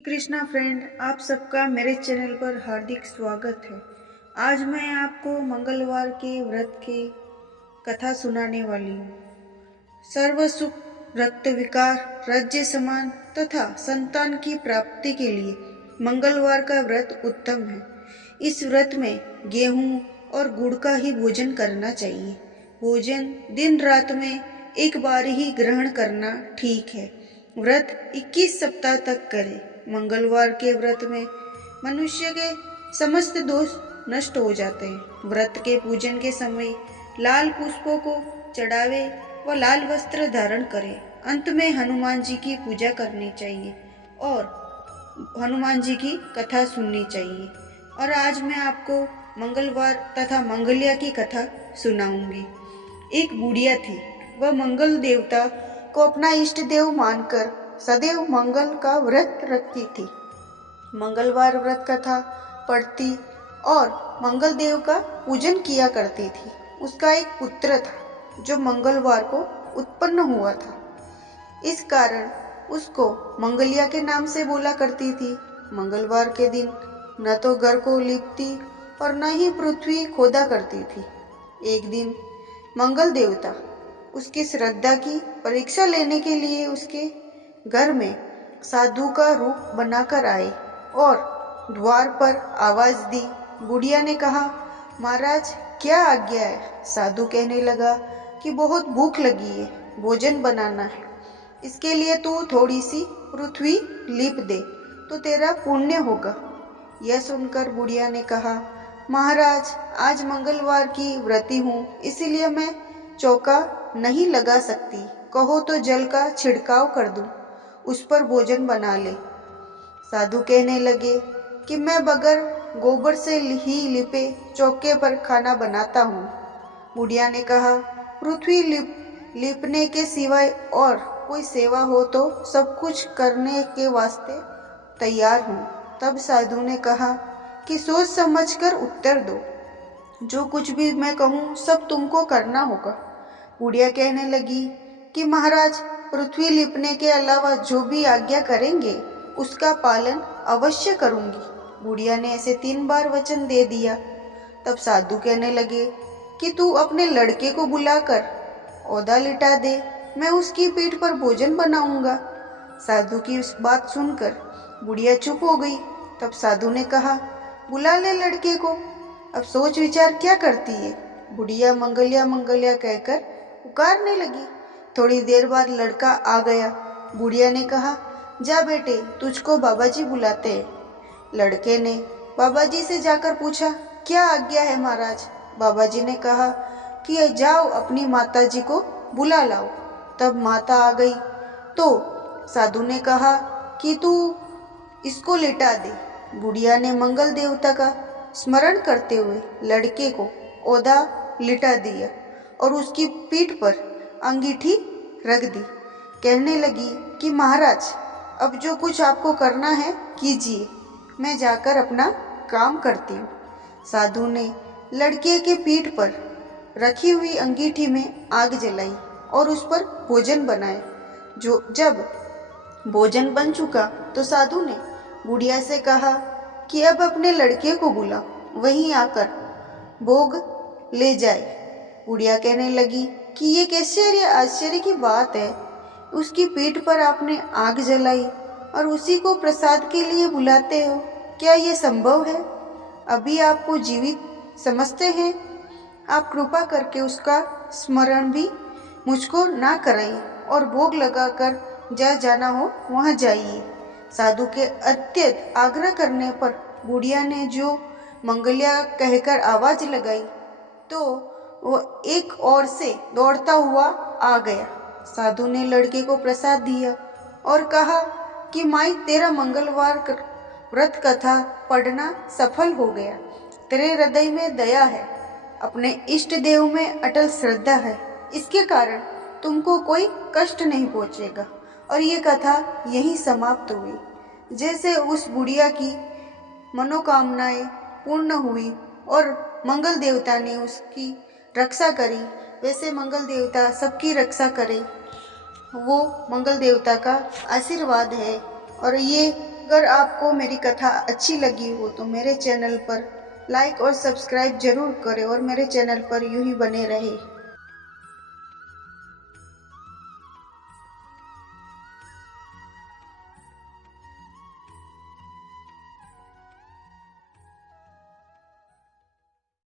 Krishna friend, आप सबका मेरे चैनल पर हार्दिक स्वागत है। आज मैं आपको मंगलवार के व्रत की कथा सुनाने वाली हूँ। सर्व सुख, रक्त विकार, राज्य सम्मान तथा संतान की प्राप्ति के लिए मंगलवार का व्रत उत्तम है। इस व्रत में गेहूं और गुड़ का ही भोजन करना चाहिए। भोजन दिन रात में एक बार ही ग्रहण करना ठीक है। व्रत 21 सप्ताह तक करें। मंगलवार के व्रत में मनुष्य के समस्त दोष नष्ट हो जाते हैं। व्रत के पूजन के समय लाल पुष्पों को चढ़ावे व लाल वस्त्र धारण करें। अंत में हनुमान जी की पूजा करनी चाहिए और हनुमान जी की कथा सुननी चाहिए। और आज मैं आपको मंगलवार तथा मंगलिया की कथा सुनाऊंगी। एक बुढ़िया थी। वह मंगल देवता को अपना इष्ट देव मानकर सदैव मंगल का व्रत रखती थी। मंगलवार व्रत कथा पढ़ती और मंगल देव का पूजन किया करती थी। उसका एक पुत्र था जो मंगलवार को उत्पन्न हुआ था। इस कारण उसको मंगलिया के नाम से बोला करती थी। मंगलवार के दिन न तो घर को लीपती और न ही पृथ्वी खोदा करती थी। एक दिन मंगल देवता उसकी श्रद्धा की परीक्षा लेने के लिए उसके घर में साधु का रूप बनाकर आए और द्वार पर आवाज दी। बुढ़िया ने कहा, महाराज क्या आज्ञा है? साधु कहने लगा कि बहुत भूख लगी है, भोजन बनाना है। इसके लिए तू थोड़ी सी पृथ्वी लीप दे तो तेरा पुण्य होगा। यह सुनकर बुढ़िया ने कहा, महाराज आज मंगलवार की व्रती हूँ, इसीलिए मैं चौका नहीं लगा सकती। कहो तो जल का छिड़काव कर दूं, उस पर भोजन बना ले। साधु कहने लगे कि मैं बगैर गोबर से ही लिपे चौके पर खाना बनाता हूँ। बुढ़िया ने कहा, पृथ्वी लिपने के सिवाय और कोई सेवा हो तो सब कुछ करने के वास्ते तैयार हूँ। तब साधु ने कहा कि सोच समझकर उत्तर दो, जो कुछ भी मैं कहूँ सब तुमको करना होगा। बुढ़िया कहने लगी कि महाराज पृथ्वी लिपने के अलावा जो भी आज्ञा करेंगे उसका पालन अवश्य करूंगी। बुढ़िया ने ऐसे 3 बार वचन दे दिया। तब साधु कहने लगे कि तू अपने लड़के को बुलाकर ओदा लिटा दे, मैं उसकी पीठ पर भोजन बनाऊंगा। साधु की उस बात सुनकर बुढ़िया चुप हो गई। तब साधु ने कहा, बुला ले लड़के को, अब सोच विचार क्या करती है। बुढ़िया मंगलिया मंगलिया कहकर पुकारने लगी। थोड़ी देर बाद लड़का आ गया। बुढ़िया ने कहा, जा बेटे, तुझको बाबा जी बुलाते हैं। लड़के ने बाबा जी से जाकर पूछा, क्या आज्ञा है महाराज? बाबा जी ने कहा कि जाओ अपनी माता जी को बुला लाओ। तब माता आ गई तो साधु ने कहा कि तू इसको लिटा दे। बुढ़िया ने मंगल देवता का स्मरण करते हुए लड़के को ओदा लिटा दिया और उसकी पीठ पर अंगीठी रख दी। कहने लगी कि महाराज अब जो कुछ आपको करना है कीजिए, मैं जाकर अपना काम करती हूँ। साधु ने लड़के के पीठ पर रखी हुई अंगीठी में आग जलाई और उस पर भोजन बनाए। जब भोजन बन चुका तो साधु ने बुढ़िया से कहा कि अब अपने लड़के को बुला, वहीं आकर भोग ले जाए। बुढ़िया कहने लगी कि ये कैसे आश्चर्य की बात है, उसकी पीठ पर आपने आग जलाई और उसी को प्रसाद के लिए बुलाते हो, क्या ये संभव है? अभी आपको जीवित समझते हैं, आप कृपा करके उसका स्मरण भी मुझको ना कराइए और भोग लगाकर जाना हो वहाँ जाइए। साधु के अत्यंत आग्रह करने पर बुढ़िया ने जो मंगलिया कहकर आवाज लगाई तो वो एक ओर से दौड़ता हुआ आ गया। साधु ने लड़के को प्रसाद दिया और कहा कि माई, तेरा मंगलवार व्रत कथा पढ़ना सफल हो गया। तेरे हृदय में दया है, अपने इष्ट देव में अटल श्रद्धा है, इसके कारण तुमको कोई कष्ट नहीं पहुंचेगा। और ये कथा यहीं समाप्त हुई। जैसे उस बुढ़िया की मनोकामनाएं पूर्ण हुई और मंगल देवता ने उसकी रक्षा करी, वैसे मंगल देवता सबकी रक्षा करे, वो मंगल देवता का आशीर्वाद है। और ये अगर आपको मेरी कथा अच्छी लगी हो तो मेरे चैनल पर लाइक और सब्सक्राइब जरूर करें और मेरे चैनल पर यूं ही बने रहे।